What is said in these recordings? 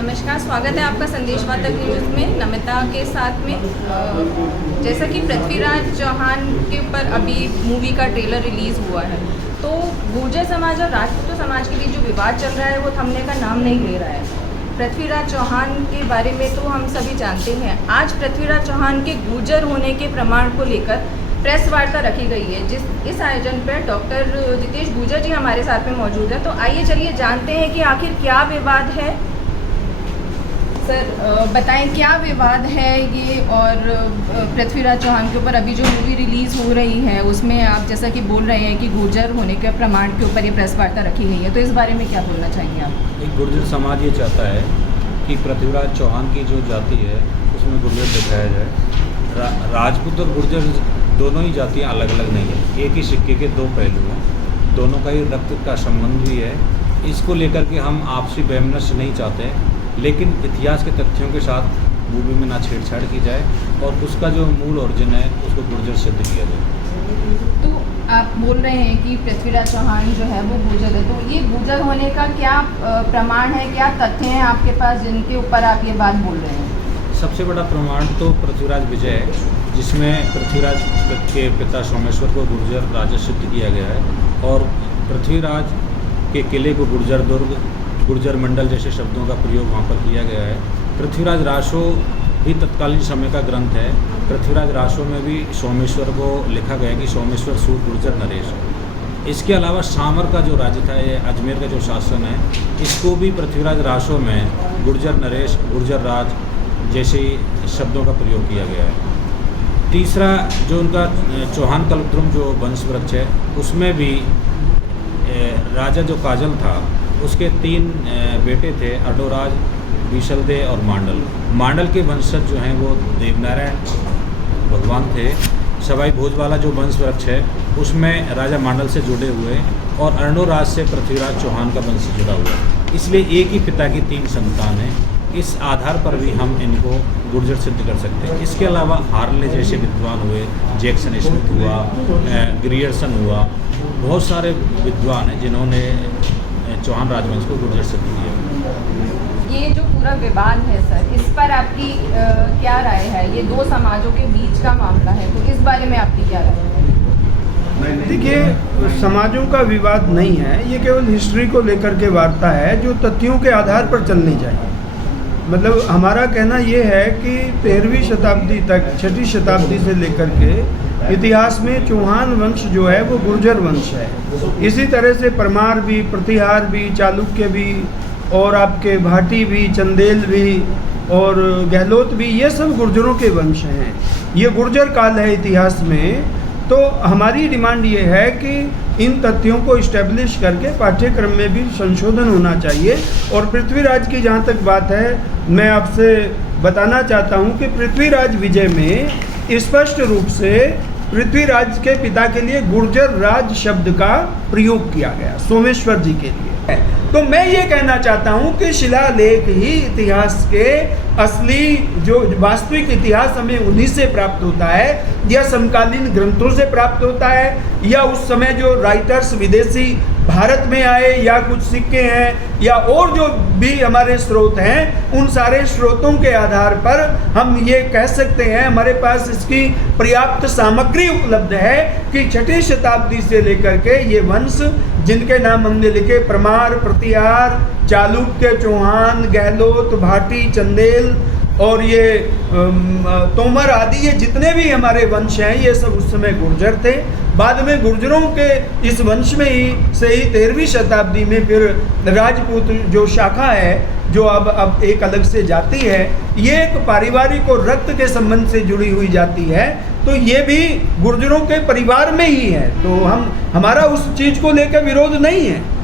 नमस्कार, स्वागत है आपका संदेश वार्ता न्यूज़ में नमिता के साथ में। जैसा कि पृथ्वीराज चौहान के ऊपर अभी मूवी का ट्रेलर रिलीज़ हुआ है, तो गुर्जर समाज और राजपूत समाज के बीच जो विवाद चल रहा है वो थमने का नाम नहीं ले रहा है। पृथ्वीराज चौहान के बारे में तो हम सभी जानते हैं। आज पृथ्वीराज चौहान के गुर्जर होने के प्रमाण को लेकर प्रेस वार्ता रखी गई है, इस आयोजन पर डॉक्टर जितेश गुर्जर जी हमारे साथ में मौजूद है। तो आइए चलिए जानते हैं कि आखिर क्या विवाद है। सर बताएं क्या विवाद है ये, और पृथ्वीराज चौहान के ऊपर अभी जो मूवी रिलीज़ हो रही है उसमें आप जैसा कि बोल रहे हैं कि गुर्जर होने के प्रमाण के ऊपर ये प्रेस वार्ता रखी गई है, तो इस बारे में क्या बोलना चाहेंगे आप? एक गुर्जर समाज ये चाहता है कि पृथ्वीराज चौहान की जो जाति है उसमें गुर्जर दिखाया जाए। राजपूत और गुर्जर दोनों ही जातियाँ अलग अलग नहीं है, एक ही सिक्के के दो पहलू हैं, दोनों का ही रक्त का संबंध भी है। इसको लेकर के हम आपसी वैमनस्य नहीं चाहते, लेकिन इतिहास के तथ्यों के साथ मूवी में ना छेड़छाड़ की जाए और उसका जो मूल ओरिजिन है उसको गुर्जर सिद्ध किया जाए। तो आप बोल रहे हैं कि पृथ्वीराज चौहान जो है वो गुर्जर है, तो ये गुर्जर होने का क्या प्रमाण है, क्या तथ्य हैं आपके पास जिनके ऊपर आप ये बात बोल रहे हैं? सबसे बड़ा प्रमाण तो पृथ्वीराज विजय है, जिसमें पृथ्वीराज के पिता सोमेश्वर को गुर्जर राजा सिद्ध किया गया है और पृथ्वीराज के किले को गुर्जर दुर्ग, गुर्जर मंडल जैसे शब्दों का प्रयोग वहाँ पर किया गया है। पृथ्वीराज राशो भी तत्कालीन समय का ग्रंथ है। पृथ्वीराज राशो में भी सोमेश्वर को लिखा गया कि सोमेश्वर सूर गुर्जर नरेश। इसके अलावा सामर का जो राज्य था, ये अजमेर का जो शासन है, इसको भी पृथ्वीराज राशो में गुर्जर नरेश, गुर्जर राज जैसे शब्दों का प्रयोग किया गया है। तीसरा जो उनका चौहान कल्पद्रुम जो वंश वृक्ष है, उसमें भी राजा जो काजल था उसके 3 बेटे थे, अर्डोराज, बीशलदेव और मांडल। मांडल के वंशज जो हैं वो देवनारायण भगवान थे। सवाई भोजवाला जो वंश वृक्ष है उसमें राजा मांडल से जुड़े हुए और अर्णोराज से पृथ्वीराज चौहान का वंश जुड़ा हुआ है। इसलिए एक ही पिता की 3 संतान हैं। इस आधार पर भी हम इनको गुर्जर सिद्ध कर सकते हैं। इसके अलावा हार्ले जैसे विद्वान हुए, जैक्सन स्मिथ हुआ, ग्रियर्सन हुआ, बहुत सारे विद्वान हैं जिन्होंने चौहान राजवंश को गुर्जर सिद्ध किया। ये जो पूरा विवाद है सर, इस पर आपकी क्या राय है? ये 2 समाजों के बीच का मामला है, तो इस बारे में आपकी क्या राय है? देखिए, समाजों का विवाद नहीं है, ये केवल हिस्ट्री को लेकर के वार्ता है जो तथ्यों के आधार पर चलनी चाहिए। मतलब हमारा कहना ये है कि 13वीं शताब्दी तक, 6ठी शताब्दी से लेकर के इतिहास में चौहान वंश जो है वो गुर्जर वंश है। इसी तरह से परमार भी, प्रतिहार भी, चालुक्य भी और आपके भाटी भी, चंदेल भी और गहलोत भी, ये सब गुर्जरों के वंश हैं। ये गुर्जर काल है इतिहास में। तो हमारी डिमांड ये है कि इन तथ्यों को इस्टेब्लिश करके पाठ्यक्रम में भी संशोधन होना चाहिए। और पृथ्वीराज की जहाँ तक बात है, मैं आपसे बताना चाहता हूँ कि पृथ्वीराज विजय में स्पष्ट रूप से पृथ्वीराज के पिता के लिए गुर्जर राज शब्द का प्रयोग किया गया, सोमेश्वर जी के लिए। तो मैं ये कहना चाहता हूँ कि शिलालेख ही इतिहास के असली जो वास्तविक इतिहास हमें उन्हीं से प्राप्त होता है, या समकालीन ग्रंथों से प्राप्त होता है, या उस समय जो राइटर्स विदेशी भारत में आए, या कुछ सिक्के हैं, या और जो भी हमारे स्रोत हैं, उन सारे स्रोतों के आधार पर हम ये कह सकते हैं, हमारे पास इसकी पर्याप्त सामग्री उपलब्ध है कि 6ठी शताब्दी से लेकर के ये वंश जिनके नाम हमने लिखे, परमार, प्रतिहार, चालुक्य, चौहान, गहलोत, भाटी, चंदेल और ये तोमर आदि, ये जितने भी हमारे वंश हैं ये सब उस समय गुर्जर थे। बाद में गुर्जरों के इस वंश में ही से ही 13वीं शताब्दी में फिर राजपूत जो शाखा है, जो अब एक अलग से जाति है, ये एक पारिवारिक और रक्त के संबंध से जुड़ी हुई जाति है, तो ये भी गुर्जरों के परिवार में ही है। तो हमारा उस चीज़ को लेकर विरोध नहीं है।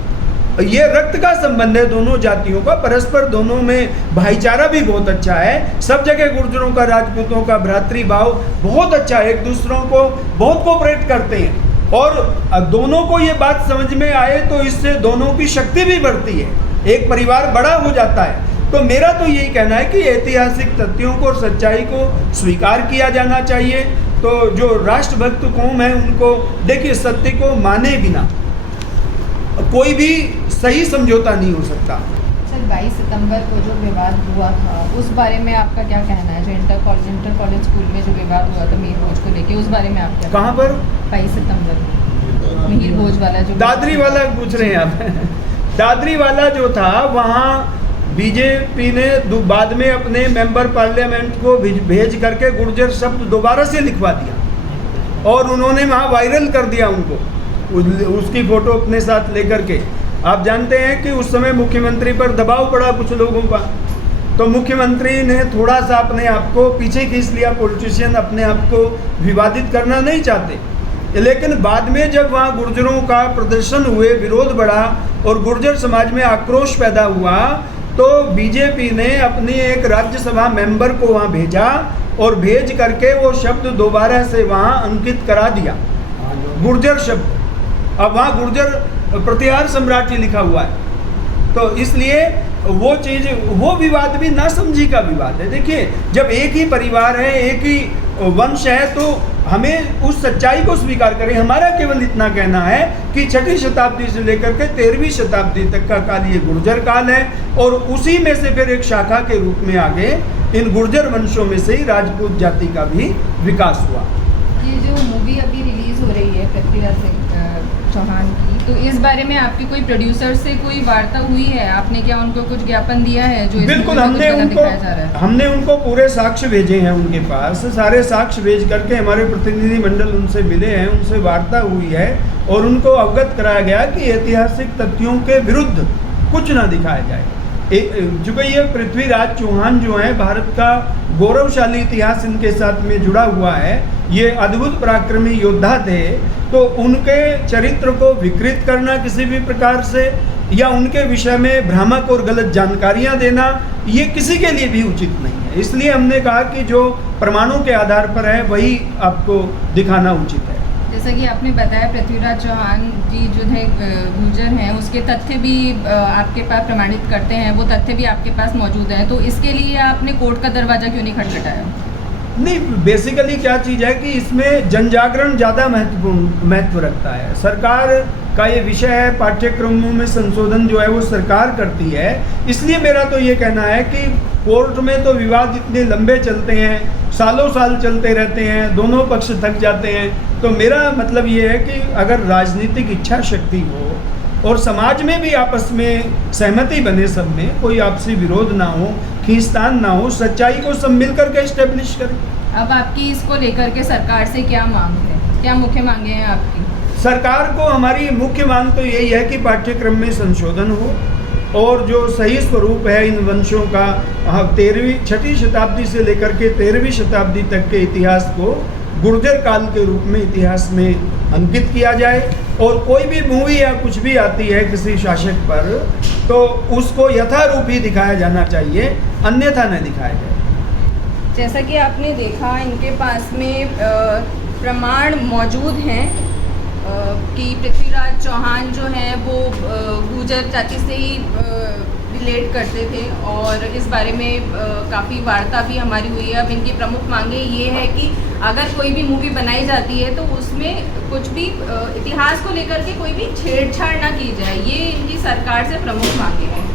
ये रक्त का संबंध है दोनों जातियों का, परस्पर दोनों में भाईचारा भी बहुत अच्छा है। सब जगह गुर्जरों का, राजपूतों का भ्रातृभाव बहुत अच्छा है, एक दूसरों को बहुत कोऑपरेट करते हैं और दोनों को ये बात समझ में आए तो इससे दोनों की शक्ति भी बढ़ती है, एक परिवार बड़ा हो जाता है। तो मेरा तो यही कहना है कि ऐतिहासिक तथ्यों को और सच्चाई को स्वीकार किया जाना चाहिए। तो जो राष्ट्रभक्त कौम है उनको देखिए, सत्य को माने बिना कोई भी सही समझौता नहीं हो सकता। सर 22 सितंबर को जो विवाद हुआ था उस बारे में आपका क्या कहना है? जो इंटर कॉलेज स्कूल में जो विवाद हुआ था मिहिर भोज को लेके, उस बारे में आप क्या? कहाँ पर? 22 सितंबर मिहिर भोज वाला जो दादरी वाला पूछ रहे हैं आप? दादरी वाला जो था वहाँ बीजेपी ने बाद में अपने मेंबर पार्लियामेंट को भेज करके गुर्जर शब्द दोबारा से लिखवा दिया और उन्होंने वहाँ वायरल कर दिया उनको, उसकी फ़ोटो अपने साथ लेकर के। आप जानते हैं कि उस समय मुख्यमंत्री पर दबाव पड़ा कुछ लोगों का, तो मुख्यमंत्री ने थोड़ा सा अपने आप को पीछे खींच लिया। पॉलिटिशियन अपने आप को विवादित करना नहीं चाहते, लेकिन बाद में जब वहाँ गुर्जरों का प्रदर्शन हुए, विरोध बढ़ा और गुर्जर समाज में आक्रोश पैदा हुआ, तो बीजेपी ने अपनी एक राज्यसभा मेंबर को वहाँ भेजा और भेज करके वो शब्द दोबारा से वहाँ अंकित करा दिया, गुर्जर शब्द। अब वहाँ गुर्जर प्रतिहार सम्राट ही लिखा हुआ है। तो इसलिए वो चीज़, वो विवाद भी नासमझी का विवाद है। देखिए, जब एक ही परिवार है, एक ही वंश है, तो हमें उस सच्चाई को स्वीकार करें। हमारा केवल इतना कहना है कि 6वीं शताब्दी से लेकर के 13वीं शताब्दी तक का काल ये गुर्जर काल है और उसी में से फिर एक शाखा के रूप में आगे इन गुर्जर वंशों में से ही राजपूत जाति का भी विकास हुआ। ये जो मूवी अभी रिलीज हो रही है पृथ्वीराज सिंह चौहान की, तो इस बारे में आपकी कोई प्रोड्यूसर से कोई वार्ता हुई है? आपने क्या उनको कुछ ज्ञापन दिया है जो बिल्कुल, हमने उनको पूरे साक्ष्य भेजे हैं उनके पास। सारे साक्ष्य भेज करके हमारे प्रतिनिधि मंडल उनसे मिले हैं, उनसे वार्ता हुई है और उनको अवगत कराया गया कि ऐतिहासिक तथ्यों के विरुद्ध कुछ ना दिखाया जाए। चूँकि ये पृथ्वीराज चौहान जो हैं, भारत का गौरवशाली इतिहास इनके साथ में जुड़ा हुआ है, ये अद्भुत पराक्रमी योद्धा थे, तो उनके चरित्र को विकृत करना किसी भी प्रकार से या उनके विषय में भ्रामक और गलत जानकारियां देना, ये किसी के लिए भी उचित नहीं है। इसलिए हमने कहा कि जो प्रमाणों के आधार पर है वही आपको दिखाना उचित है। जैसा कि आपने बताया पृथ्वीराज चौहान जी जो है गुर्जर हैं, उसके तथ्य भी आपके पास प्रमाणित करते हैं, वो तथ्य भी आपके पास मौजूद हैं, तो इसके लिए आपने कोर्ट का दरवाज़ा क्यों नहीं खटखटाया? नहीं, बेसिकली क्या चीज़ है कि इसमें जनजागरण ज़्यादा महत्व रखता है। सरकार का ये विषय है, पाठ्यक्रमों में संशोधन जो है वो सरकार करती है। इसलिए मेरा तो ये कहना है कि कोर्ट में तो विवाद इतने लंबे चलते हैं, सालों साल चलते रहते हैं, दोनों पक्ष थक जाते हैं। तो मेरा मतलब ये है कि अगर राजनीतिक इच्छा शक्ति हो और समाज में भी आपस में सहमति बने, सब में कोई आपसी विरोध ना हो, खींचतान ना हो, सच्चाई को सब मिल करके एस्टेब्लिश करें। अब आपकी इसको लेकर के सरकार से क्या मांग है? क्या मुख्य मांगे हैं आपकी? सरकार को हमारी मुख्य मांग तो यही है कि पाठ्यक्रम में संशोधन हो और जो सही स्वरूप है इन वंशों का, 6वीं शताब्दी से लेकर के 13वीं शताब्दी तक के इतिहास को गुर्जर काल के रूप में इतिहास में अंकित किया जाए। और कोई भी मूवी या कुछ भी आती है किसी शासक पर, तो उसको यथारूप ही दिखाया जाना चाहिए, अन्यथा न दिखाया जाए। जैसा कि आपने देखा, इनके पास में प्रमाण मौजूद हैं कि पृथ्वीराज चौहान जो हैं वो गुर्जर जाति से ही रिलेट करते थे और इस बारे में काफ़ी वार्ता भी हमारी हुई है। अब इनकी प्रमुख मांगे ये है कि अगर कोई भी मूवी बनाई जाती है तो उसमें कुछ भी इतिहास को लेकर के कोई भी छेड़छाड़ ना की जाए, ये इनकी सरकार से प्रमुख मांगे हैं।